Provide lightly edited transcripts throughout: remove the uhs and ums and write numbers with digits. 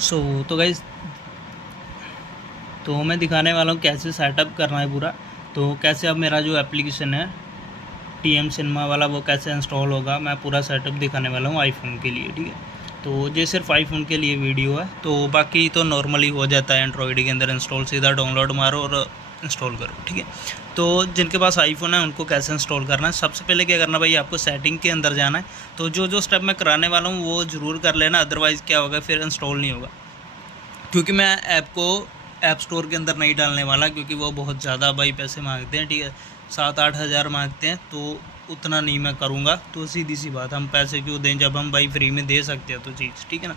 तो गाइज़, तो मैं दिखाने वाला हूँ कैसे सेटअप करना है पूरा। तो कैसे अब मेरा जो एप्लीकेशन है टीएम सिनेमा वाला वो कैसे इंस्टॉल होगा, मैं पूरा सेटअप दिखाने वाला हूँ आईफोन के लिए। ठीक है, तो ये सिर्फ आईफोन के लिए वीडियो है, तो बाकी तो नॉर्मली हो जाता है एंड्रॉयड के अंदर इंस्टॉल। सीधा डाउनलोड मारो और इंस्टॉल करो। ठीक है, तो जिनके पास आईफोन है उनको कैसे इंस्टॉल करना है, सबसे पहले क्या करना भाई, आपको सेटिंग के अंदर जाना है। तो जो जो स्टेप मैं कराने वाला हूँ वो ज़रूर कर लेना, अदरवाइज़ क्या होगा फिर इंस्टॉल नहीं होगा। क्योंकि मैं ऐप को ऐप स्टोर के अंदर नहीं डालने वाला, क्योंकि वो बहुत ज़्यादा भाई पैसे मांगते हैं। ठीक है, 7-8 हज़ार मांगते हैं, तो उतना नहीं मैं करूँगा। तो सीधी सी बात, हम पैसे क्यों दें जब हम भाई फ्री में दे सकते हैं तो चीज़। ठीक है ना,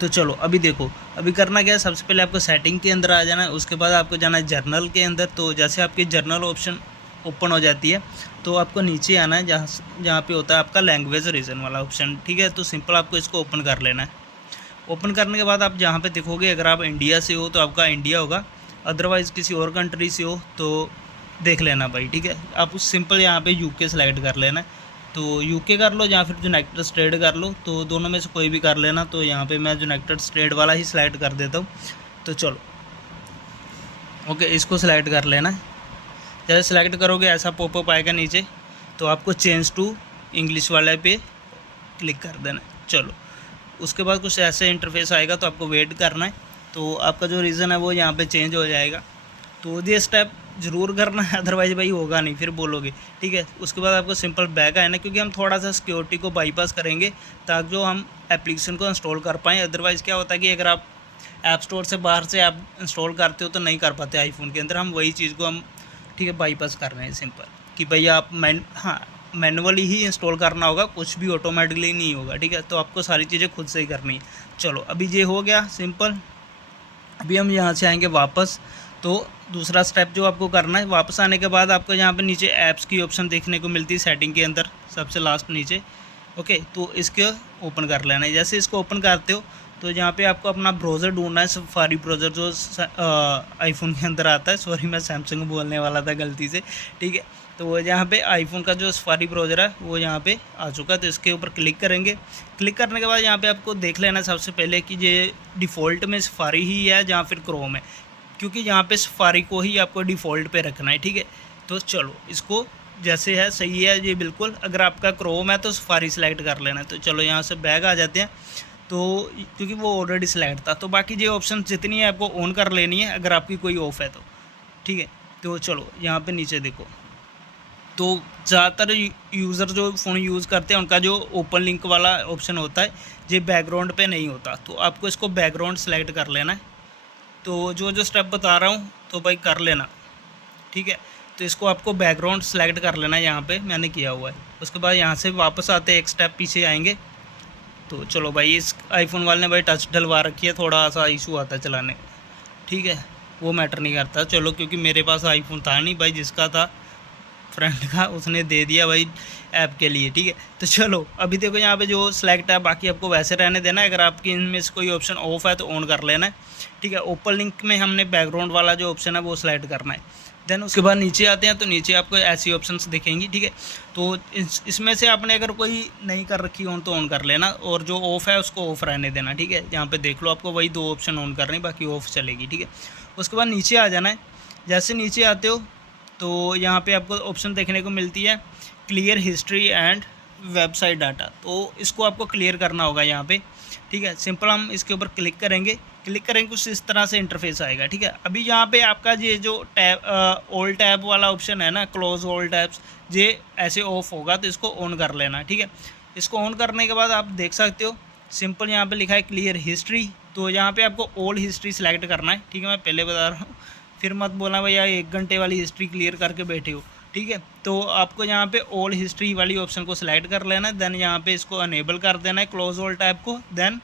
तो चलो अभी देखो, अभी करना क्या है, सबसे पहले आपको सेटिंग के अंदर आ जाना है। उसके बाद आपको जाना है जर्नल के अंदर। तो जैसे आपकी जर्नल ऑप्शन ओपन हो जाती है तो आपको नीचे आना है, जहाँ जहाँ पे होता है आपका लैंग्वेज रीजन वाला ऑप्शन। ठीक है, तो सिंपल आपको इसको ओपन कर लेना है। ओपन करने के बाद आप जहाँ पे देखोगे, अगर आप इंडिया से हो तो आपका इंडिया होगा, अदरवाइज़ किसी और कंट्री से हो तो देख लेना भाई। ठीक है, आप सिंपल यहाँ पे यूके सेलेक्ट कर लेना है। तो यूके कर लो या फिर यूनाइटेड स्टेट कर लो, तो दोनों में से कोई भी कर लेना। तो यहाँ पे मैं यूनाइटेड स्टेट वाला ही सिलेक्ट कर देता हूँ। तो चलो ओके, इसको सिलेक्ट कर लेना है। जैसे सिलेक्ट करोगे ऐसा पॉपअप आएगा नीचे, तो आपको चेंज टू इंग्लिश वाले पे क्लिक कर देना है। चलो, उसके बाद कुछ ऐसे इंटरफेस आएगा, तो आपको वेट करना है। तो आपका जो रीज़न है वो यहाँ पे चेंज हो जाएगा। तो ये स्टेप ज़रूर करना है, अदरवाइज़ भाई होगा नहीं, फिर बोलोगे। ठीक है, उसके बाद आपको सिंपल बैक आना है, क्योंकि हम थोड़ा सा सिक्योरिटी को बाईपास करेंगे ताकि जो हम एप्लीकेशन को इंस्टॉल कर पाएँ। अदरवाइज़ क्या होता है कि अगर आप ऐप स्टोर से बाहर से आप इंस्टॉल करते हो तो नहीं कर पाते आईफोन के अंदर। हम वही चीज़ को हम ठीक है बाईपास कर रहे हैं सिंपल, कि भाई आप मैनुअली ही इंस्टॉल करना होगा, कुछ भी ऑटोमेटिकली नहीं होगा। ठीक है, तो आपको सारी चीज़ें खुद से ही करनी है। चलो अभी ये हो गया सिंपल। अभी हम यहाँ से आएंगे वापस। तो दूसरा स्टेप जो आपको करना है, वापस आने के बाद आपको यहाँ पे नीचे ऐप्स की ऑप्शन देखने को मिलती है सेटिंग के अंदर, सबसे लास्ट नीचे। ओके, तो इसको ओपन कर लेना है। जैसे इसको ओपन करते हो तो यहाँ पे आपको अपना ब्राउज़र ढूंढना है, सफारी ब्राउज़र जो आईफोन के अंदर आता है। सॉरी, मैं सैमसंग बोलने वाला था गलती से। ठीक है, तो वो यहाँ पे आईफोन का जो सफारी ब्राउज़र है वो यहाँ पे आ चुका है। तो इसके ऊपर क्लिक करेंगे। क्लिक करने के बाद यहाँ पे आपको देख लेना है सबसे पहले कि ये डिफ़ॉल्ट में सफारी ही है या फिर क्रोम है, क्योंकि यहाँ पे सफारी को ही आपको डिफ़ॉल्ट पे रखना है। ठीक है, तो चलो इसको जैसे है सही है ये बिल्कुल। अगर आपका क्रोम है तो सफारी सेलेक्ट कर लेना है। तो चलो यहाँ से बैग आ जाते हैं। तो क्योंकि वो ऑलरेडी सेलेक्ट था, तो बाकी ये ऑप्शन जितनी है आपको ऑन कर लेनी है, अगर आपकी कोई ऑफ है तो। ठीक है, तो चलो यहाँ पे नीचे देखो। तो ज़्यादातर यूज़र जो फ़ोन यूज़ करते हैं उनका जो ओपन लिंक वाला ऑप्शन होता है ये बैकग्राउंड पे नहीं होता, तो आपको इसको बैकग्राउंड सेलेक्ट कर लेना है। तो जो जो स्टेप बता रहा हूँ तो भाई कर लेना। ठीक है, तो इसको आपको बैकग्राउंड सेलेक्ट कर लेना है, यहाँ पे मैंने किया हुआ है। उसके बाद यहाँ से वापस आते एक स्टेप पीछे आएंगे। तो चलो भाई, इस आईफोन वाले ने भाई टच डलवा रखी है, थोड़ा सा इशू आता है चलाने में। ठीक है, वो मैटर नहीं करता। चलो, क्योंकि मेरे पास आईफोन था नहीं भाई, जिसका था फ्रेंड का उसने दे दिया भाई ऐप के लिए। ठीक है, तो चलो अभी देखो यहाँ पे जो सिलेक्ट है, बाकी आपको वैसे रहने देना है। अगर आपकी इनमें से कोई ऑप्शन ऑफ है तो ऑन कर लेना है। ठीक है, ओपन लिंक में हमने बैकग्राउंड वाला जो ऑप्शन है वो सिलेक्ट करना है। देन उसके बाद नीचे आते हैं, तो नीचे आपको ऐसी ऑप्शंस दिखेंगी। ठीक है, तो इसमें से आपने अगर कोई नहीं कर रखी ऑन तो ऑन कर लेना, और जो ऑफ़ है उसको ऑफ़ रहने देना। ठीक है, यहाँ पे देख लो आपको वही 2 ऑप्शन ऑन करनी, बाकी ऑफ़ चलेगी। ठीक है, उसके बाद नीचे आ जाना है। जैसे नीचे आते हो तो यहाँ पे आपको ऑप्शन देखने को मिलती है clear history and website data. तो इसको आपको क्लियर करना होगा यहाँ पे। ठीक है, सिंपल हम इसके ऊपर क्लिक करेंगे। क्लिक करेंगे कुछ इस तरह से इंटरफेस आएगा। ठीक है, अभी यहाँ पे आपका ये जो टैब ऑल टैब वाला ऑप्शन है ना, क्लोज ऑल टैब्स, ये ऐसे ऑफ होगा, तो इसको ऑन कर लेना। ठीक है, इसको ऑन करने के बाद आप देख सकते हो सिंपल यहाँ पे लिखा है क्लियर हिस्ट्री। तो यहाँ पे आपको ऑल हिस्ट्री सेलेक्ट करना है। ठीक है, मैं पहले बता रहा हूँ, फिर मत बोलना भैया 1 घंटे वाली हिस्ट्री क्लियर करके बैठे हो। ठीक है, तो आपको यहाँ पे ऑल हिस्ट्री वाली ऑप्शन को सिलेक्ट कर लेना है। देन यहाँ पे इसको अनेबल कर देना है क्लोज ऑल टैब को। देन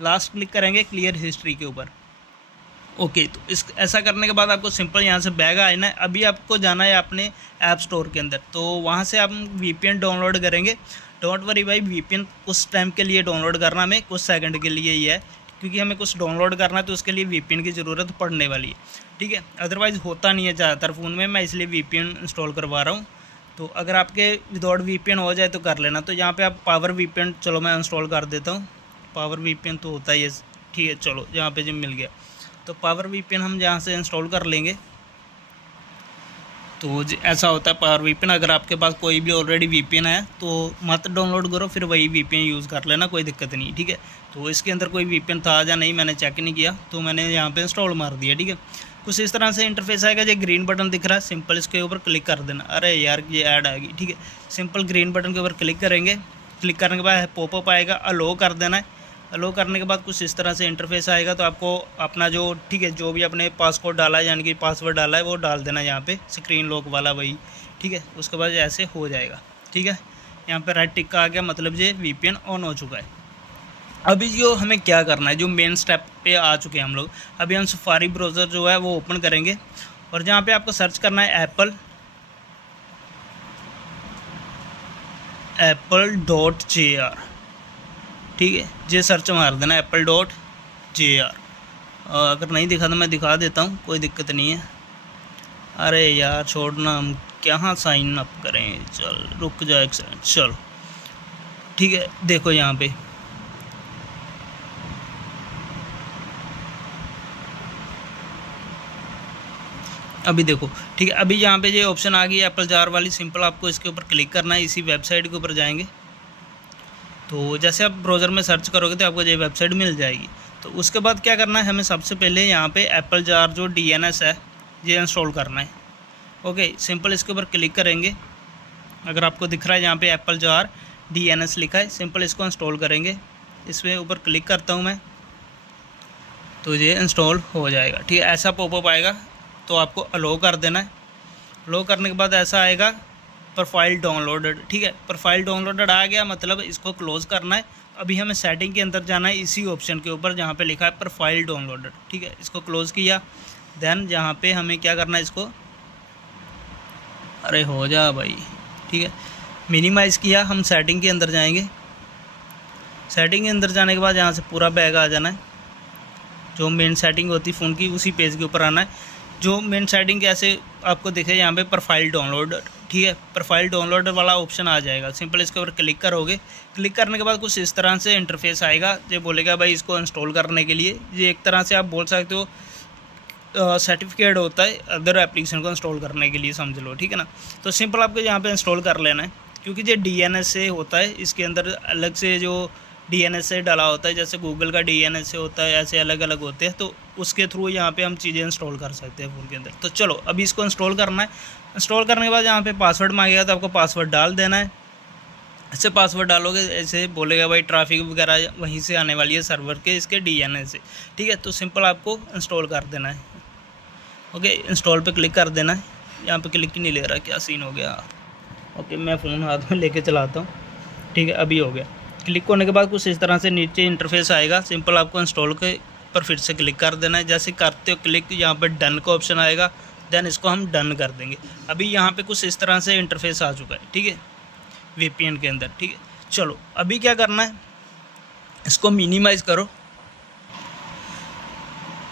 लास्ट क्लिक करेंगे क्लियर हिस्ट्री के ऊपर। ओके, तो इस ऐसा करने के बाद आपको सिंपल यहाँ से बैग आना है। अभी आपको जाना है अपने ऐप स्टोर के अंदर, तो वहाँ से आप वीपीएन डाउनलोड करेंगे। डोंट वरी भाई, वीपीएन कुछ टाइम के लिए डाउनलोड करना, हमें कुछ सेकंड के लिए ही है, क्योंकि हमें कुछ डाउनलोड करना है तो उसके लिए वीपीएन की ज़रूरत पड़ने वाली है। ठीक है, अदरवाइज़ होता नहीं है ज़्यादातर फ़ोन में, मैं इसलिए वीपीएन इंस्टॉल करवा रहा हूँ। तो अगर आपके विदाउट वीपीएन हो जाए तो कर लेना। तो यहाँ पे आप पावर वीपीएन, चलो मैं इंस्टॉल कर देता हूँ। पावर वीपीएन तो होता ही है। ठीक है। चलो यहाँ पे जो मिल गया, तो पावर वीपीएन हम यहाँ से इंस्टॉल कर लेंगे। तो ऐसा होता है पावर वीपीएन, अगर आपके पास कोई भी ऑलरेडी वीपीएन है तो मत डाउनलोड करो, फिर वही वीपीएन यूज़ कर लेना, कोई दिक्कत नहीं, ठीक है। तो इसके अंदर कोई वीपीएन था या नहीं मैंने चेक नहीं किया, तो मैंने यहाँ पे इंस्टॉल मार दिया, ठीक है। कुछ इस तरह से इंटरफेस आएगा। जो ग्रीन बटन दिख रहा है सिंपल इसके ऊपर क्लिक कर देना। अरे यार ये ऐड आएगी, ठीक है। सिंपल ग्रीन बटन के ऊपर क्लिक करेंगे, क्लिक करने के बाद पॉपअप आएगा, अलो कर देना है। अलो करने के बाद कुछ इस तरह से इंटरफेस आएगा। तो आपको अपना जो, ठीक है, जो भी अपने पासकोड डाला है यानी कि पासवर्ड डाला है वो डाल देना यहाँ पे, स्क्रीन लॉक वाला वही, ठीक है। उसके बाद ऐसे हो जाएगा, ठीक है। यहाँ पे रेड टिक का आ गया, मतलब ये वीपीएन ऑन हो चुका है। अभी जो हमें क्या करना है, जो मेन स्टेप पे आ चुके हैं हम लोग, अभी हम सफारी ब्राउज़र जो है वो ओपन करेंगे और जहाँ पे आपको सर्च करना है apple.jr, ठीक है। ये सर्च मार देना apple.jr। अगर नहीं दिखा तो मैं दिखा देता हूँ, कोई दिक्कत नहीं है। अरे यार छोड़ना, हम कहाँ साइन अप करें, चल रुक जाए एक सेकंड, चलो ठीक है। देखो यहाँ पे अभी देखो, ठीक है। अभी यहाँ पे ये ऑप्शन आ गई एप्पल जार वाली, सिंपल आपको इसके ऊपर क्लिक करना है। इसी वेबसाइट के ऊपर जाएंगे, तो जैसे आप ब्राउज़र में सर्च करोगे तो आपको ये वेबसाइट मिल जाएगी। तो उसके बाद क्या करना है, हमें सबसे पहले यहाँ पे एप्पल जार जो DNS है ये इंस्टॉल करना है। ओके, सिंपल इसके ऊपर क्लिक करेंगे। अगर आपको दिख रहा है यहाँ पे एप्पल जार DNS लिखा है, सिंपल इसको इंस्टॉल करेंगे। इसमें ऊपर क्लिक करता हूँ मैं, तो ये इंस्टॉल हो जाएगा, ठीक है। ऐसा पॉपअप आएगा, तो आपको अलो कर देना है। अलो करने के बाद ऐसा आएगा प्रोफाइल डाउनलोडेड, ठीक है। प्रोफाइल डाउनलोडेड आ गया, मतलब इसको क्लोज़ करना है। अभी हमें सेटिंग के अंदर जाना है, इसी ऑप्शन के ऊपर जहाँ पे लिखा है प्रोफाइल डाउनलोडेड, ठीक है। इसको क्लोज़ किया, देन जहाँ पे हमें क्या करना है, इसको अरे हो जा भाई, ठीक है, मिनिमाइज़ किया। हम सेटिंग के अंदर जाएंगे। सेटिंग के अंदर जाने के बाद यहाँ से पूरा बैग आ जाना है। जो मेन सेटिंग होती है फ़ोन की, उसी पेज के ऊपर आना है। जो मेन सेटिंग कैसे आपको दिखे, यहाँ पे प्रोफाइल डाउनलोड, ठीक है। प्रोफाइल डाउनलोड वाला ऑप्शन आ जाएगा, सिंपल इसके ऊपर क्लिक करोगे। क्लिक करने के बाद कुछ इस तरह से इंटरफेस आएगा। ये बोलेगा भाई इसको इंस्टॉल करने के लिए, ये एक तरह से आप बोल सकते हो सर्टिफिकेट होता है अदर एप्लीकेशन को इंस्टॉल करने के लिए, समझ लो, ठीक है ना। तो सिंपल आपको यहाँ पे इंस्टॉल कर लेना है, क्योंकि ये DNS से होता है। इसके अंदर अलग से जो DNS से डाला होता है, जैसे गूगल का DNS से होता है, ऐसे अलग अलग होते हैं। तो उसके थ्रू यहाँ पे हम चीज़ें इंस्टॉल कर सकते हैं फ़ोन के अंदर। तो चलो अभी इसको इंस्टॉल करना है। इंस्टॉल करने के बाद यहाँ पे पासवर्ड मांगेगा, तो आपको पासवर्ड डाल देना है। ऐसे पासवर्ड डालोगे, ऐसे बोलेगा भाई ट्रैफिक वगैरह वहीं से आने वाली है सर्वर के, इसके DNS से, ठीक है। तो सिंपल आपको इंस्टॉल कर देना है। ओके, इंस्टॉल पे क्लिक कर देना है। यहाँ पे क्लिक ही नहीं ले रहा, क्या सीन हो गया। ओके, मैं फ़ोन हाथ में लेके चलाता हूँ, ठीक है। अभी हो गया। क्लिक होने के बाद कुछ इस तरह से नीचे इंटरफेस आएगा। सिंपल आपको इंस्टॉल के पर फिर से क्लिक कर देना है। जैसे करते हो क्लिक, यहाँ पर डन का ऑप्शन आएगा, देन इसको हम डन कर देंगे। अभी यहाँ पे कुछ इस तरह से इंटरफेस आ चुका है, ठीक है, VPN के अंदर, ठीक है। चलो अभी क्या करना है, इसको मिनिमाइज़ करो।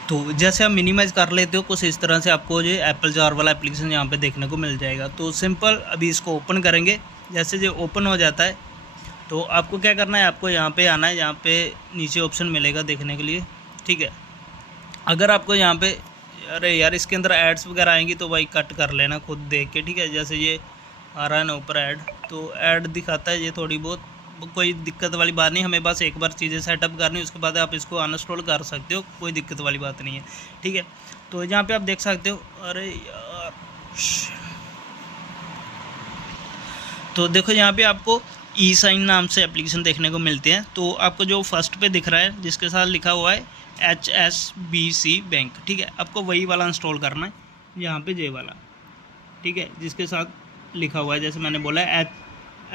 तो जैसे आप मिनिमाइज़ कर लेते हो, कुछ इस तरह से आपको ये एप्पल जार वाला एप्लीकेशन यहाँ पे देखने को मिल जाएगा। तो सिंपल अभी इसको ओपन करेंगे। जैसे ये ओपन हो जाता है, तो आपको क्या करना है, आपको यहाँ पे आना है। यहाँ पे नीचे ऑप्शन मिलेगा देखने के लिए, ठीक है। अगर आपको यहाँ पे, अरे यार इसके अंदर एड्स वगैरह आएंगी तो भाई कट कर लेना खुद देख के, ठीक है। जैसे ये आ रहा है ना ऊपर ऐड, तो ऐड दिखाता है ये थोड़ी बहुत, कोई दिक्कत वाली बात नहीं। हमें बस एक बार चीज़ें सेटअप करनी, उसके बाद आप इसको अनइंस्टॉल कर सकते हो, कोई दिक्कत वाली बात नहीं है, ठीक है। तो यहाँ पे आप देख सकते हो, अरे यार, तो देखो यहाँ पे आपको ई-साइन नाम से एप्लीकेशन देखने को मिलते हैं। तो आपको जो फर्स्ट पे दिख रहा है, जिसके साथ लिखा हुआ है HSBC बैंक, ठीक है, आपको वही वाला इंस्टॉल करना है। यहाँ पे जे वाला, ठीक है, जिसके साथ लिखा हुआ है, जैसे मैंने बोला है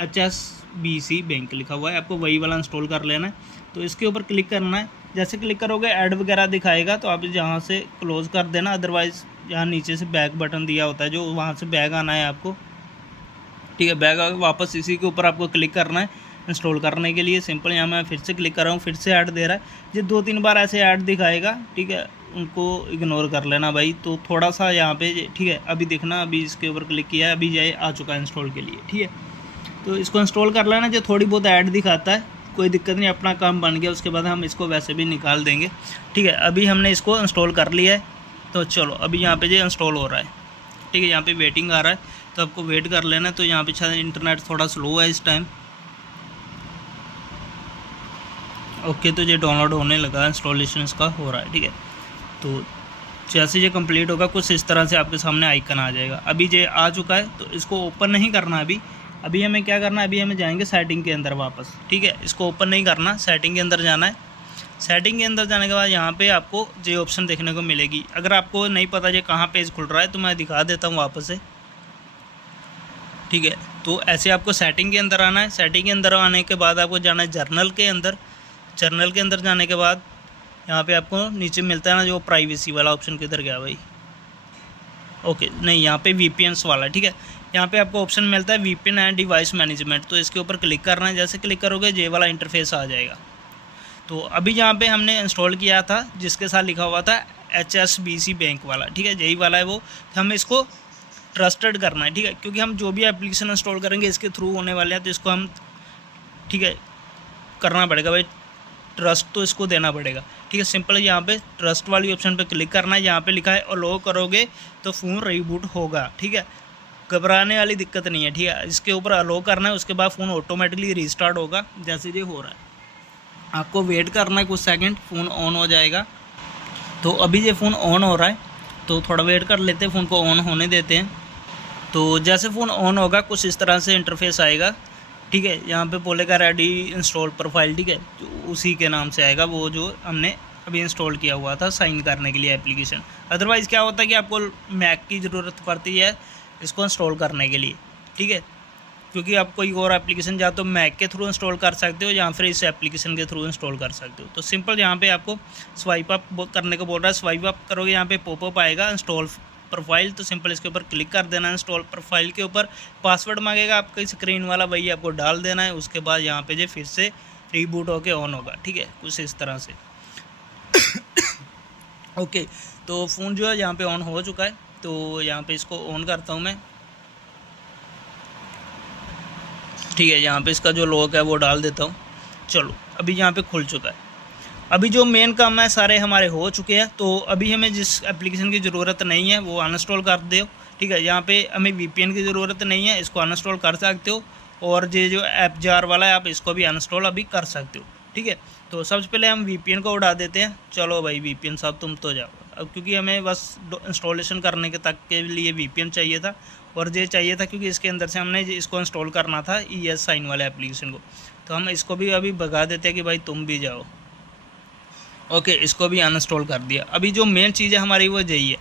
HSBC बैंक लिखा हुआ है, आपको वही वाला इंस्टॉल कर लेना है। तो इसके ऊपर क्लिक करना है। जैसे क्लिक करोगे ऐड वगैरह दिखाएगा, तो आप यहाँ से क्लोज़ कर देना। अदरवाइज़ यहाँ नीचे से बैक बटन दिया होता है, जो वहाँ से बैक आना है आपको, ठीक है। बैक आकर वापस इसी के ऊपर आपको क्लिक करना है इंस्टॉल करने के लिए। सिंपल यहाँ मैं फिर से क्लिक कर रहा हूँ, फिर से ऐड दे रहा है। ये 2-3 बार ऐसे ऐड दिखाएगा, ठीक है, उनको इग्नोर कर लेना भाई। तो थोड़ा सा यहाँ पे, ठीक है, अभी देखना, अभी इसके ऊपर क्लिक किया है, अभी ये आ चुका है इंस्टॉल के लिए, ठीक है। तो इसको इंस्टॉल कर लेना। जो थोड़ी बहुत ऐड दिखाता है, कोई दिक्कत नहीं, अपना काम बन गया, उसके बाद हम इसको वैसे भी निकाल देंगे। ठीक है, अभी हमने इसको इंस्टॉल कर लिया है। तो चलो अभी यहाँ पे जो इंस्टॉल हो रहा है, ठीक है, यहाँ पे वेटिंग आ रहा है, तो आपको वेट कर लेना। तो यहाँ पे शायद इंटरनेट थोड़ा स्लो है इस टाइम। ओके, तो ये डाउनलोड होने लगा, इंस्टॉलेशन इसका हो रहा है। ठीक है, तो जैसे ये कंप्लीट होगा कुछ इस तरह से आपके सामने आइकन आ जाएगा। अभी ये आ चुका है, तो इसको ओपन नहीं करना अभी हमें क्या करना है, अभी हमें जाएंगे सेटिंग के अंदर वापस। ठीक है, इसको ओपन नहीं करना, सेटिंग के अंदर जाना है। सेटिंग के अंदर जाने के बाद यहाँ पे आपको ये ऑप्शन देखने को मिलेगी। अगर आपको नहीं पता ये कहाँ पेज खुल रहा है तो मैं दिखा देता हूँ वापस से। ठीक है, तो ऐसे आपको सेटिंग के अंदर आना है। सेटिंग के अंदर आने के बाद आपको जाना है जर्नल के अंदर। जर्नल के अंदर जाने के बाद यहाँ पे आपको नीचे मिलता है ना जो प्राइवेसी वाला ऑप्शन, किधर गया भाई? ओके, नहीं, यहाँ पे VPNs वाला। ठीक है, यहाँ पे आपको ऑप्शन मिलता है VPN एंड डिवाइस मैनेजमेंट, तो इसके ऊपर क्लिक करना है। जैसे क्लिक करोगे ये वाला इंटरफेस आ जाएगा। तो अभी यहाँ पे हमने इंस्टॉल किया था जिसके साथ लिखा हुआ था HSBC बैंक वाला। ठीक है, यही वाला है वो। तो हमें इसको ट्रस्टेड करना है। ठीक है, क्योंकि हम जो भी एप्लीकेशन इंस्टॉल करेंगे इसके थ्रू होने वाले हैं, तो इसको हम, ठीक है, करना पड़ेगा भाई, ट्रस्ट तो इसको देना पड़ेगा। ठीक है, सिंपल यहाँ पे ट्रस्ट वाली ऑप्शन पे क्लिक करना है। यहाँ पे लिखा है अलो करोगे तो फ़ोन रीबूट होगा। ठीक है, घबराने वाली दिक्कत नहीं है। ठीक है, इसके ऊपर अलो करना है, उसके बाद फ़ोन ऑटोमेटिकली रीस्टार्ट होगा। जैसे ये हो रहा है, आपको वेट करना है कुछ सेकंड, फ़ोन ऑन हो जाएगा। तो अभी ये फ़ोन ऑन हो रहा है, तो थोड़ा वेट कर लेते हैं, फ़ोन को ऑन होने देते हैं। तो जैसे फ़ोन ऑन होगा कुछ इस तरह से इंटरफेस आएगा। ठीक है, यहाँ पे बोलेगा रेडी इंस्टॉल प्रोफाइल। ठीक है, तो उसी के नाम से आएगा वो जो हमने अभी इंस्टॉल किया हुआ था साइन करने के लिए एप्लीकेशन। अदरवाइज़ क्या होता है कि आपको मैक की ज़रूरत पड़ती है इसको इंस्टॉल करने के लिए। ठीक है, क्योंकि आप कोई और एप्लीकेशन या तो मैक के थ्रू इंस्टॉल कर सकते हो या फिर इस एप्लीकेशन के थ्रू इंस्टॉल कर सकते हो। तो सिंपल यहाँ पे आपको स्वाइप अप करने को बोल रहा है। स्वाइप अप करोगे, यहाँ पे पॉपअप आएगा इंस्टॉल प्रोफाइल, तो सिंपल इसके ऊपर क्लिक कर देना। इंस्टॉल प्रोफाइल के ऊपर पासवर्ड मांगेगा आपका स्क्रीन वाला, वही आपको डाल देना है। उसके बाद यहाँ पे जो फिर से रीबूट होके ऑन होगा। ठीक है, कुछ इस तरह से। ओके, तो फ़ोन जो है यहाँ पे ऑन हो चुका है। तो यहाँ पे इसको ऑन करता हूँ मैं। ठीक है, यहाँ पे इसका जो लॉक है वो डाल देता हूँ। चलो अभी यहाँ पे खुल चुका है। अभी जो मेन काम है सारे हमारे हो चुके हैं। तो अभी हमें जिस एप्लीकेशन की ज़रूरत नहीं है वो अनइंस्टॉल कर दो। ठीक है, यहाँ पे हमें VPN की ज़रूरत नहीं है, इसको अनइंस्टॉल कर सकते हो। और ये जो ऐप जार वाला है आप इसको भी अनइंस्टॉल अभी कर सकते हो। ठीक है, तो सबसे पहले हम VPN को उड़ा देते हैं। चलो भाई VPN साहब तुम तो जाओ अब, क्योंकि हमें बस इंस्टॉलेशन करने के तक के लिए VPN चाहिए था, और ये चाहिए था क्योंकि इसके अंदर से हमने इसको इंस्टॉल करना था ES साइन वाले एप्लीकेशन को। तो हम इसको भी अभी भगा देते हैं कि भाई तुम भी जाओ। ओके, इसको भी अनइंस्टॉल कर दिया। अभी जो मेन चीज़ है हमारी वो यही है।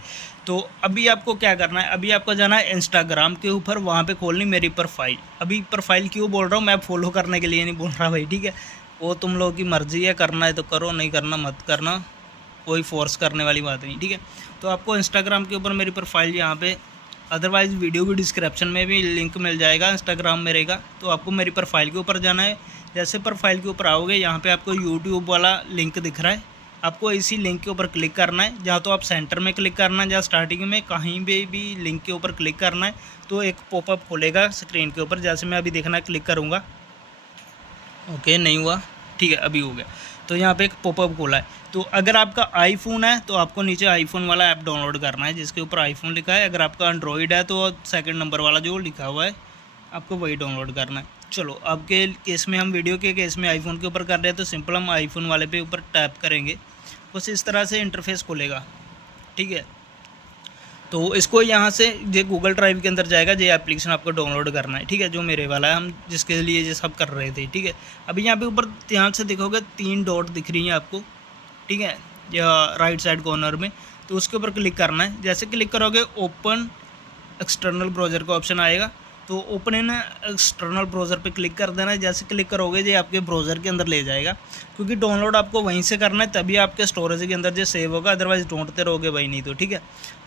तो अभी आपको क्या करना है, अभी आपको जाना है इंस्टाग्राम के ऊपर, वहाँ पे खोलनी मेरी प्रोफाइल। अभी प्रोफाइल क्यों बोल रहा हूँ, मैं फॉलो करने के लिए नहीं बोल रहा भाई। ठीक है, वो तुम लोगों की मर्ज़ी है, करना है तो करो, नहीं करना मत करना, कोई फोर्स करने वाली बात नहीं। ठीक है, तो आपको इंस्टाग्राम के ऊपर मेरी प्रोफाइल यहाँ पे, अदरवाइज़ वीडियो की डिस्क्रिप्शन में भी लिंक मिल जाएगा इंस्टाग्राम में रहेगा। तो आपको मेरी प्रोफाइल के ऊपर जाना है। जैसे प्रोफाइल के ऊपर आओगे यहाँ पे आपको यूट्यूब वाला लिंक दिख रहा है, आपको इसी लिंक के ऊपर क्लिक करना है। या तो आप सेंटर में क्लिक करना है या स्टार्टिंग में कहीं भी लिंक के ऊपर क्लिक करना है, तो एक पॉपअप खोलेगा स्क्रीन के ऊपर। जैसे मैं अभी देखना क्लिक करूँगा, ओके नहीं हुआ, ठीक है अभी हो गया। तो यहाँ पे एक पॉपअप खोला है। तो अगर आपका आईफोन है तो आपको नीचे आईफोन वाला ऐप डाउनलोड करना है जिसके ऊपर आईफोन लिखा है। अगर आपका एंड्रॉयड है तो सेकंड नंबर वाला जो लिखा हुआ है आपको वही डाउनलोड करना है। चलो आपके केस में, हम वीडियो के केस में आईफोन के ऊपर कर रहे हैं, तो सिंपल हम आईफोन वाले पे ऊपर टैप करेंगे, कुछ इस तरह से इंटरफेस खुलेगा। ठीक है, तो इसको यहाँ से ये गूगल ड्राइव के अंदर जाएगा, ये एप्लीकेशन आपको डाउनलोड करना है। ठीक है, जो मेरे वाला है, हम जिसके लिए ये सब कर रहे थे। ठीक है, अभी यहाँ पे ऊपर ध्यान से देखोगे 3 डॉट दिख रही हैं आपको, ठीक है, या राइट साइड कॉर्नर में, तो उसके ऊपर क्लिक करना है। जैसे क्लिक करोगे ओपन एक्सटर्नल ब्राउज़र का ऑप्शन आएगा, तो ओपन इन एक्सटर्नल ब्राउज़र पे क्लिक कर देना है। जैसे क्लिक करोगे ये आपके ब्राउज़र के अंदर ले जाएगा, क्योंकि डाउनलोड आपको वहीं से करना है, तभी आपके स्टोरेज के अंदर जो सेव होगा, अदरवाइज़ ढूंढते रहोगे भाई नहीं तो। ठीक है,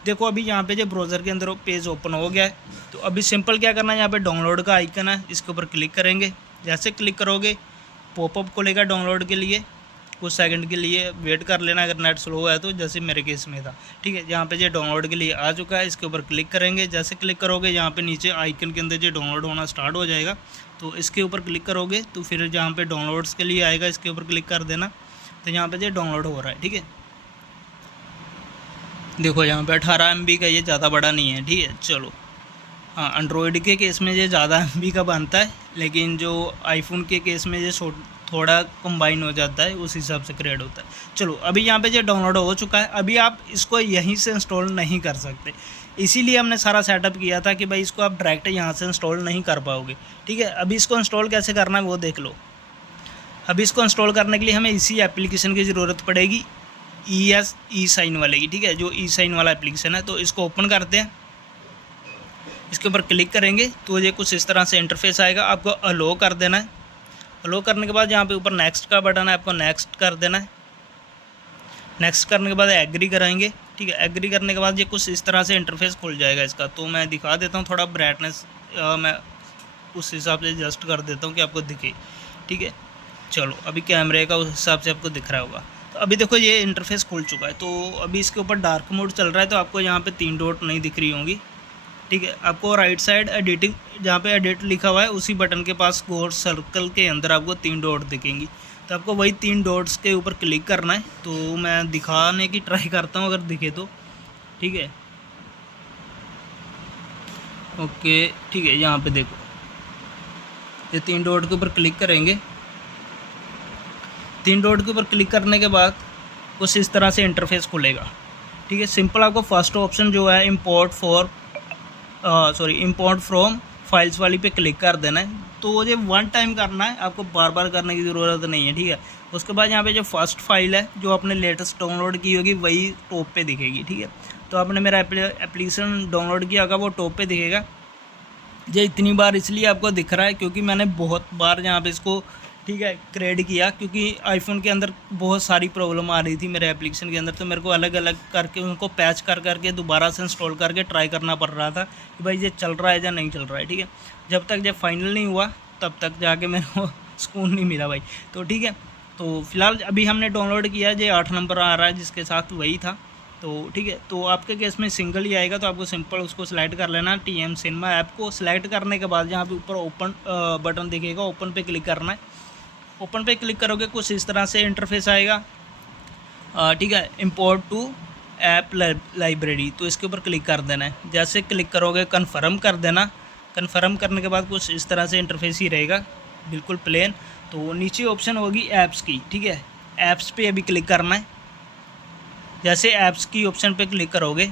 देखो अभी यहाँ पे जो ब्राउज़र के अंदर पेज ओपन हो गया है। तो अभी सिंपल क्या करना है, यहाँ पे डाउनलोड का आइकन है, इसके ऊपर क्लिक करेंगे। जैसे क्लिक करोगे पॉपअप खुलेगा डाउनलोड के लिए, कुछ सेकंड के लिए वेट कर लेना अगर नेट स्लो है तो, जैसे मेरे केस में था। ठीक है, यहाँ पे जो डाउनलोड के लिए आ चुका है, इसके ऊपर क्लिक करेंगे। जैसे क्लिक करोगे यहाँ पे नीचे आइकन के अंदर जो डाउनलोड होना स्टार्ट हो जाएगा। तो इसके ऊपर क्लिक करोगे तो फिर जहाँ पे डाउनलोड्स के लिए आएगा, इसके ऊपर क्लिक कर देना। तो यहाँ पे जो डाउनलोड हो रहा है, ठीक है। देखो यहाँ पे 18 MB का, ये ज़्यादा बड़ा नहीं है, ठीक है। चलो, हाँ, एंड्रॉयड के केस में ये ज़्यादा MB का बनता है, लेकिन जो आईफोन के केस में ये थोड़ा कंबाइन हो जाता है, उस हिसाब से क्रिएट होता है। चलो, अभी यहाँ पे जो डाउनलोड हो चुका है, अभी आप इसको यहीं से इंस्टॉल नहीं कर सकते, इसीलिए हमने सारा सेटअप किया था कि भाई इसको आप डायरेक्ट यहाँ से इंस्टॉल नहीं कर पाओगे, ठीक है। अभी इसको इंस्टॉल कैसे करना है वो देख लो। अभी इसको इंस्टॉल करने के लिए हमें इसी एप्लीकेशन की ज़रूरत पड़ेगी, ई साइन वाले की, ठीक है, जो ई साइन वाला एप्लीकेशन है। तो इसको ओपन करते हैं, इसके ऊपर क्लिक करेंगे तो ये कुछ इस तरह से इंटरफेस आएगा। आपको अलो कर देना है। अलो करने के बाद यहाँ पे ऊपर नेक्स्ट का बटन है, आपको नेक्स्ट कर देना है। नेक्स्ट करने के बाद एग्री कराएंगे, ठीक है। एग्री करने के बाद ये कुछ इस तरह से इंटरफेस खुल जाएगा इसका। तो मैं दिखा देता हूँ, थोड़ा ब्राइटनेस मैं उस हिसाब से एडजस्ट कर देता हूँ कि आपको दिखे, ठीक है। चलो, अभी कैमरे का उस हिसाब से आपको दिख रहा होगा। तो अभी देखो ये इंटरफेस खुल चुका है। तो अभी इसके ऊपर डार्क मोड चल रहा है, तो आपको यहाँ पे 3 डॉट नहीं दिख रही होंगी, ठीक है। आपको राइट साइड एडिटिंग, जहाँ पे एडिट लिखा हुआ है, उसी बटन के पास गोल सर्कल के अंदर आपको 3 डॉट दिखेंगी। तो आपको वही 3 डॉट्स के ऊपर क्लिक करना है। तो मैं दिखाने की ट्राई करता हूँ, अगर दिखे तो, ठीक है। ओके, ठीक है, यहाँ पे देखो, ये 3 डॉट के ऊपर क्लिक करेंगे। 3 डॉट के ऊपर क्लिक करने के बाद कुछ इस तरह से इंटरफेस खुलेगा, ठीक है। सिंपल आपको फर्स्ट ऑप्शन जो है इंपोर्ट फ्रॉम फाइल्स वाली पे क्लिक कर देना है। तो ये 1 टाइम करना है, आपको बार बार करने की ज़रूरत नहीं है, ठीक है। उसके बाद यहाँ पे जो फर्स्ट फाइल है जो आपने लेटेस्ट डाउनलोड की होगी वही टॉप पे दिखेगी, ठीक है। तो आपने मेरा एप्लीकेशन डाउनलोड किया होगा, वो टॉप पे दिखेगा। ये इतनी बार इसलिए आपको दिख रहा है क्योंकि मैंने बहुत बार यहाँ पे इसको, ठीक है, क्रिएट किया, क्योंकि आईफोन के अंदर बहुत सारी प्रॉब्लम आ रही थी मेरे एप्लीकेशन के अंदर। तो मेरे को अलग अलग करके उनको पैच कर करके दोबारा से इंस्टॉल करके ट्राई करना पड़ रहा था कि भाई ये चल रहा है या नहीं चल रहा है, ठीक है। जब तक ये फाइनल नहीं हुआ तब तक जाके मेरे को सुकून नहीं मिला भाई। तो ठीक है, तो फिलहाल अभी हमने डाउनलोड किया, ये 8 नंबर आ रहा है जिसके साथ वही था। तो ठीक है, तो आपके केस में सिंगल ही आएगा, तो आपको सिंपल उसको सिलेक्ट कर लेना। TM सिनेमा ऐप को सिलेक्ट करने के बाद यहाँ पे ऊपर ओपन बटन दिखेगा, ओपन पे क्लिक करना है। ओपन पे क्लिक करोगे कुछ इस तरह से इंटरफेस आएगा, ठीक है। इंपोर्ट टू ऐप लाइब्रेरी, तो इसके ऊपर क्लिक कर देना है। जैसे क्लिक करोगे कन्फर्म कर देना। कन्फर्म करने के बाद कुछ इस तरह से इंटरफेस ही रहेगा, बिल्कुल प्लेन। तो नीचे ऑप्शन होगी ऐप्स की, ठीक है। ऐप्स पे अभी क्लिक करना है। जैसे ऐप्स की ऑप्शन पे क्लिक करोगे,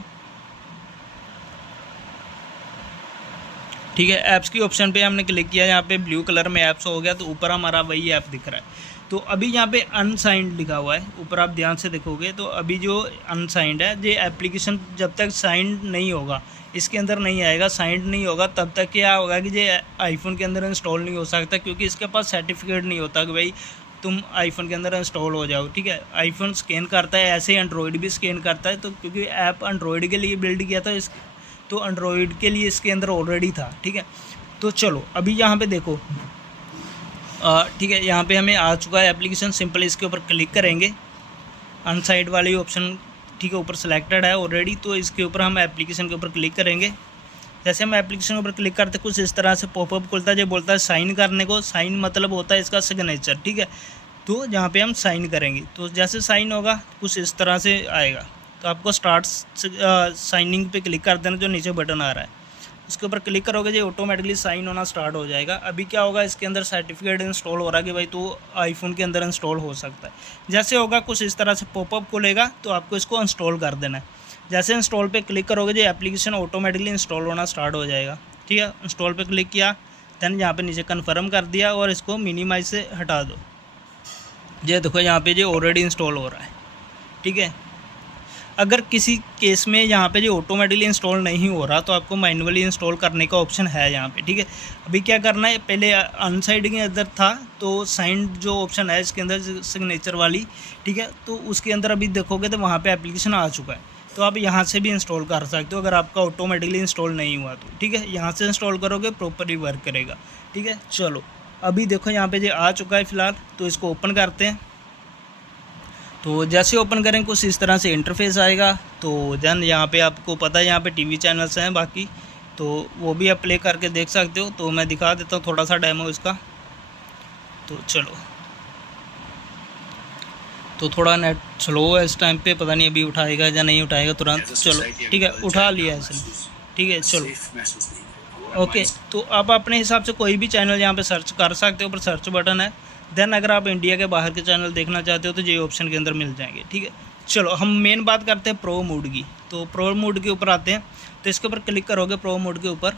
ठीक है, ऐप्स की ऑप्शन पे हमने क्लिक किया, यहाँ पे ब्लू कलर में ऐप्स हो गया, तो ऊपर हमारा वही ऐप दिख रहा है। तो अभी यहाँ पे अनसाइंड लिखा हुआ है, ऊपर आप ध्यान से देखोगे तो अभी जो अनसाइंड है, ये एप्लीकेशन जब तक साइंड नहीं होगा इसके अंदर नहीं आएगा। साइंड नहीं होगा तब तक क्या होगा कि ये आईफोन के अंदर इंस्टॉल नहीं हो सकता, क्योंकि इसके पास सर्टिफिकेट नहीं होता कि भाई तुम आईफोन के अंदर इंस्टॉल हो जाओ, ठीक है। आईफोन स्कैन करता है, ऐसे ही एंड्रॉयड भी स्कैन करता है। तो क्योंकि ऐप एंड्रॉयड के लिए बिल्ड किया था तो एंड्रॉयड के लिए इसके अंदर ऑलरेडी था, ठीक है। तो चलो अभी यहाँ पे देखो, ठीक है, यहाँ पे हमें आ चुका है एप्लीकेशन। सिंपल इसके ऊपर क्लिक करेंगे, अनसाइड वाली ऑप्शन, ठीक है, ऊपर सेलेक्टेड है ऑलरेडी। तो इसके ऊपर हम एप्लीकेशन के ऊपर क्लिक करेंगे। जैसे हम एप्लीकेशन के ऊपर क्लिक करते कुछ इस तरह से पॉपअप खुलता है, जो बोलता है साइन करने को। साइन मतलब होता है इसका सिग्नेचर, ठीक है। तो जहाँ पे हम साइन करेंगे, तो जैसे साइन होगा कुछ इस तरह से आएगा। तो आपको स्टार्ट साइनिंग पे क्लिक कर देना, जो नीचे बटन आ रहा है उसके ऊपर क्लिक करोगे, जो ऑटोमेटिकली साइन होना स्टार्ट हो जाएगा। अभी क्या होगा, इसके अंदर सर्टिफिकेट इंस्टॉल हो रहा है कि भाई तो आईफोन के अंदर इंस्टॉल हो सकता है। जैसे होगा कुछ इस तरह से पॉपअप खुलेगा, तो आपको इसको इंस्टॉल कर देना है। जैसे इंस्टॉल पे क्लिक करोगे, जो एप्लीकेशन ऑटोमेटिकली इंस्टॉल होना स्टार्ट हो जाएगा, ठीक है। इंस्टॉल पे क्लिक किया, दैन यहाँ पे नीचे कन्फर्म कर दिया और इसको मिनिमाइज से हटा दो। ये देखो यहाँ पे जो ऑलरेडी इंस्टॉल हो रहा है, ठीक है। अगर किसी केस में यहाँ पे जो ऑटोमेटिकली इंस्टॉल नहीं हो रहा, तो आपको मैनुअली इंस्टॉल करने का ऑप्शन है यहाँ पे, ठीक है। अभी क्या करना है, पहले अनसाइड के अंदर था, तो साइंड जो ऑप्शन है इसके अंदर सिग्नेचर वाली, ठीक है। तो उसके अंदर अभी देखोगे तो वहाँ पे एप्लीकेशन आ चुका है। तो आप यहाँ से भी इंस्टॉल कर सकते हो, अगर आपका ऑटोमेटिकली इंस्टॉल नहीं हुआ तो, ठीक है। यहाँ से इंस्टॉल करोगे प्रॉपरली वर्क करेगा, ठीक है। चलो अभी देखो यहाँ पे जो आ चुका है फिलहाल, तो इसको ओपन करते हैं। तो जैसे ओपन करें कुछ इस तरह से इंटरफेस आएगा। तो देन यहाँ पे आपको पता है यहाँ पे टीवी चैनल्स हैं बाकी, तो वो भी आप प्ले करके देख सकते हो। तो मैं दिखा देता हूँ थोड़ा सा डेमो इसका। तो चलो, तो थोड़ा नेट स्लो है इस टाइम पे, पता नहीं अभी उठाएगा या नहीं उठाएगा तुरंत। चलो ठीक है, उठा लिया है इसने, ठीक है। चलो ओके, तो आप अपने हिसाब से कोई भी चैनल यहाँ पे सर्च कर सकते हो, ऊपर सर्च बटन है। देन अगर आप इंडिया के बाहर के चैनल देखना चाहते हो तो ये ऑप्शन के अंदर मिल जाएंगे, ठीक है। चलो हम मेन बात करते हैं प्रो मोड की। तो प्रो मोड के ऊपर आते हैं, तो इसके ऊपर क्लिक करोगे प्रो मोड के ऊपर।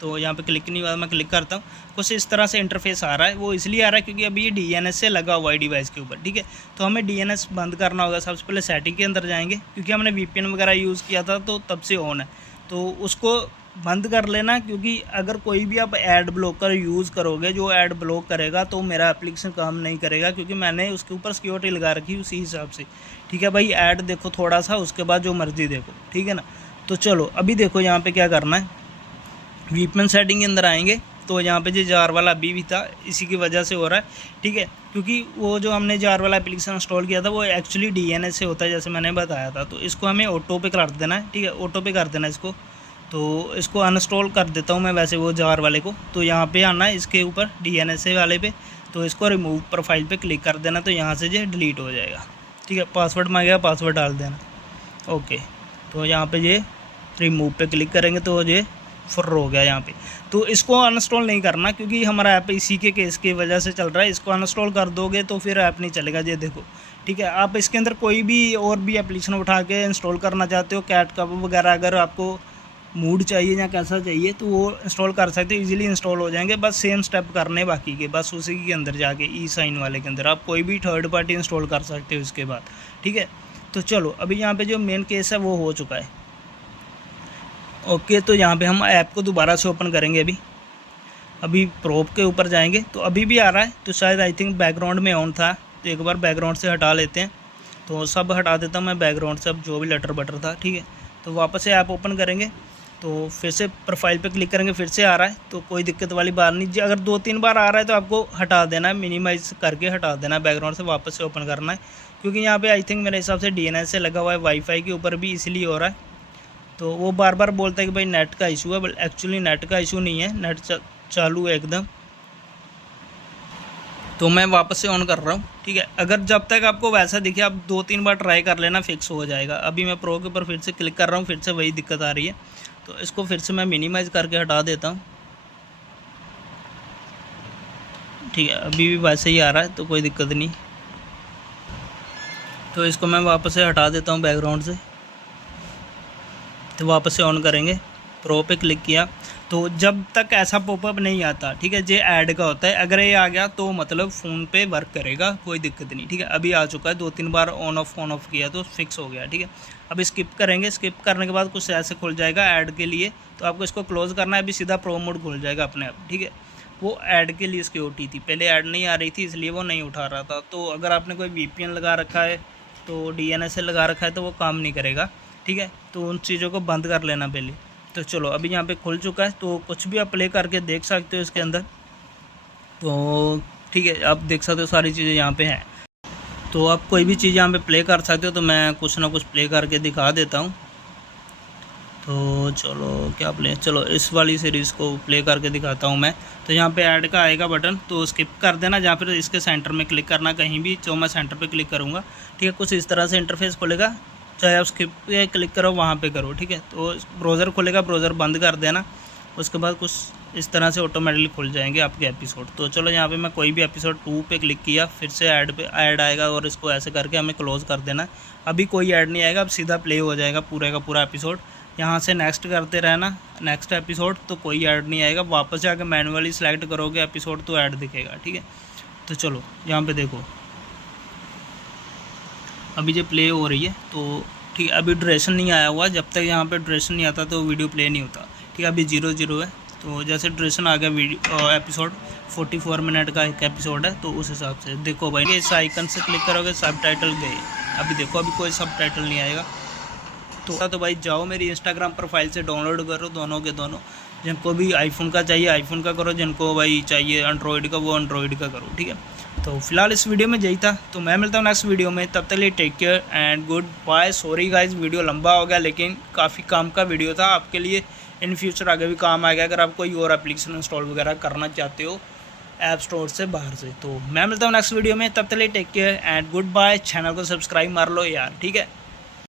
तो यहाँ पे क्लिक नहीं हुआ, मैं क्लिक करता हूँ। कुछ इस तरह से इंटरफेस आ रहा है। वो इसलिए आ रहा है क्योंकि अभी ये DNS से लगा हुआ है डिवाइस के ऊपर, ठीक है। तो हमें DNS बंद करना होगा। सबसे पहले सेटिंग के अंदर जाएंगे, क्योंकि हमने VPN वगैरह यूज़ किया था तो तब से ऑन है, तो उसको बंद कर लेना। क्योंकि अगर कोई भी आप ऐड ब्लॉकर यूज़ करोगे, जो ऐड ब्लॉक करेगा तो मेरा एप्लीकेशन काम नहीं करेगा, क्योंकि मैंने उसके ऊपर सिक्योरिटी लगा रखी उसी हिसाब से, ठीक है भाई। ऐड देखो थोड़ा सा, उसके बाद जो मर्जी देखो, ठीक है ना। तो चलो अभी देखो यहाँ पे क्या करना है। VPN सेटिंग के अंदर आएंगे, तो यहाँ पे जो जार वाला अभी भी था, इसी की वजह से हो रहा है, ठीक है। क्योंकि वो जो हमने जार वाला एप्लीकेशन इंस्टॉल किया था वो एक्चुअली DNS से होता है, जैसे मैंने बताया था। तो इसको हमें ऑटो पे कर देना है, ठीक है, ऑटो पे कर देना इसको। तो इसको अनइंस्टॉल कर देता हूँ मैं वैसे वो जार वाले को। तो यहाँ पे आना है इसके ऊपर DNS वाले पे, तो इसको रिमूव प्रोफाइल पे क्लिक कर देना। तो यहाँ से जो डिलीट हो जाएगा, ठीक है। पासवर्ड मांगेगा, पासवर्ड डाल देना, ओके। तो यहाँ पे ये रिमूव पे क्लिक करेंगे तो ये फुर्र हो गया यहाँ पे। तो इसको अनइंस्टॉल नहीं करना, क्योंकि हमारा ऐप इसी के केस की वजह से चल रहा है। इसको अनइंस्टॉल कर दोगे तो फिर ऐप नहीं चलेगा, ये देखो, ठीक है। आप इसके अंदर कोई भी और भी एप्लीकेशन उठा के इंस्टॉल करना चाहते हो, कैट कप वगैरह, अगर आपको मूड चाहिए या कैसा चाहिए तो वो इंस्टॉल कर सकते हो, इजीली इंस्टॉल हो जाएंगे। बस सेम स्टेप करने बाकी के, बस उसी के अंदर जाके ई-साइन वाले के अंदर आप कोई भी थर्ड पार्टी इंस्टॉल कर सकते हो इसके बाद, ठीक है। तो चलो अभी यहाँ पे जो मेन केस है वो हो चुका है, ओके। तो यहाँ पे हम ऐप को दोबारा से ओपन करेंगे। अभी प्रोप के ऊपर जाएंगे, तो अभी भी आ रहा है। तो शायद आई थिंक बैकग्राउंड में ऑन था, तो एक बार बैकग्राउंड से हटा लेते हैं। तो सब हटा देता हूँ मैं बैकग्राउंड से, अब जो भी लटर बटर था, ठीक है। तो वापस से ऐप ओपन करेंगे, तो फिर से प्रोफाइल पे क्लिक करेंगे, फिर से आ रहा है। तो कोई दिक्कत वाली बात नहीं, अगर 2-3 बार आ रहा है तो आपको हटा देना है, मिनिमाइज़ करके हटा देना है, बैकग्राउंड से वापस से ओपन करना है। क्योंकि यहाँ पे आई थिंक मेरे हिसाब से DNS से लगा हुआ है, वाईफाई के ऊपर भी, इसलिए हो रहा है। तो वो बार बार बोलता है कि भाई नेट का इशू है, बट एक्चुअली नेट का इशू नहीं है, नेट चालू है एकदम। तो मैं वापस से ऑन कर रहा हूँ, ठीक है। अगर जब तक आपको वैसा दिखे आप 2-3 बार ट्राई कर लेना, फिक्स हो जाएगा। अभी मैं प्रो के ऊपर फिर से क्लिक कर रहा हूँ, फिर से वही दिक्कत आ रही है। तो इसको फिर से मैं मिनिमाइज़ करके हटा देता हूँ, ठीक है। अभी भी वैसे ही आ रहा है, तो कोई दिक्कत नहीं। तो इसको मैं वापस से हटा देता हूँ बैकग्राउंड से। तो वापस से ऑन करेंगे, प्रो पे क्लिक किया, तो जब तक ऐसा पॉपअप नहीं आता, ठीक है, ये ऐड का होता है। अगर ये आ गया तो मतलब फ़ोन पे वर्क करेगा, कोई दिक्कत नहीं, ठीक है। अभी आ चुका है, 2-3 बार ऑन ऑफ किया तो फिक्स हो गया, ठीक है। अभी स्किप करेंगे, स्किप करने के बाद कुछ ऐसे खुल जाएगा ऐड के लिए, तो आपको इसको क्लोज़ करना है। अभी सीधा प्रो मोड खुल जाएगा अपने आप, ठीक है। वो ऐड के लिए सिक्योरिटी थी, पहले ऐड नहीं आ रही थी, इसलिए वो नहीं उठा रहा था। तो अगर आपने कोई VPN लगा रखा है, तो DNS से लगा रखा है, तो वो काम नहीं करेगा, ठीक है। तो उन चीज़ों को बंद कर लेना पहले। तो चलो अभी यहाँ पे खुल चुका है, तो कुछ भी आप प्ले करके देख सकते हो इसके अंदर। तो ठीक है, आप देख सकते हो सारी चीज़ें यहाँ पे हैं। तो आप कोई भी चीज़ यहाँ पे प्ले कर सकते हो, तो मैं कुछ ना कुछ प्ले करके दिखा देता हूँ। तो चलो क्या प्ले, चलो इस वाली सीरीज़ को प्ले करके दिखाता हूँ मैं। तो यहाँ पे ऐड का आएगा बटन, तो स्किप कर देना, या फिर इसके सेंटर में क्लिक करना कहीं भी। तो मैं सेंटर पे क्लिक करूँगा, ठीक है। कुछ इस तरह से इंटरफेस खुलेगा, चाहे आप स्किप पे क्लिक करो, वहाँ पे करो, ठीक है। तो ब्राउज़र खुलेगा, ब्राउज़र बंद कर देना। उसके बाद कुछ इस तरह से ऑटोमेटिकली खुल जाएंगे आपके एपिसोड। तो चलो यहाँ पे मैं कोई भी एपिसोड 2 पे क्लिक किया, फिर से ऐड आएगा, और इसको ऐसे करके हमें क्लोज़ कर देना। अभी कोई ऐड नहीं आएगा, अब सीधा प्ले हो जाएगा पूरे का पूरा एपिसोड। यहाँ से नेक्स्ट करते रहना, नेक्स्ट एपिसोड, तो कोई ऐड नहीं आएगा। वापस जाकर मैनुअली सेलेक्ट करोगे एपिसोड तो ऐड दिखेगा, ठीक है। तो चलो यहाँ पे देखो, अभी जो प्ले हो रही है, तो ठीक है। अभी ड्यूरेशन नहीं आया हुआ, जब तक यहाँ पे ड्यूरेशन नहीं आता तो वीडियो प्ले नहीं होता, ठीक है। अभी 0-0 है, तो जैसे ड्यूरेशन आ गया वीडियो एपिसोड 44 मिनट का एक एपिसोड है, तो उस हिसाब से देखो भाई। इस आइकन से क्लिक करोगे, सबटाइटल गए। अभी देखो, अभी कोई सबटाइटल नहीं आएगा। तो भाई जाओ मेरी इंस्टाग्राम प्रोफाइल से डाउनलोड करो, दोनों के दोनों। जिनको भी आईफोन का चाहिए आईफोन का करो, जिनको भाई चाहिए एंड्रॉयड का वो एंड्रॉयड का करो, ठीक है। तो फिलहाल इस वीडियो में यही था, तो मैं मिलता हूँ नेक्स्ट वीडियो में। तब तक लिए take care and goodbye. Sorry guys, video लंबा हो गया, लेकिन काफ़ी काम का वीडियो था आपके लिए, इन फ्यूचर आगे भी काम आएगा अगर आप कोई और एप्लीकेशन इंस्टॉल वगैरह करना चाहते हो ऐप स्टोर से बाहर से। तो मैं मिलता हूँ नेक्स्ट वीडियो में, तब तक take care and goodbye. Channel को सब्सक्राइब मार लो यार, ठीक है।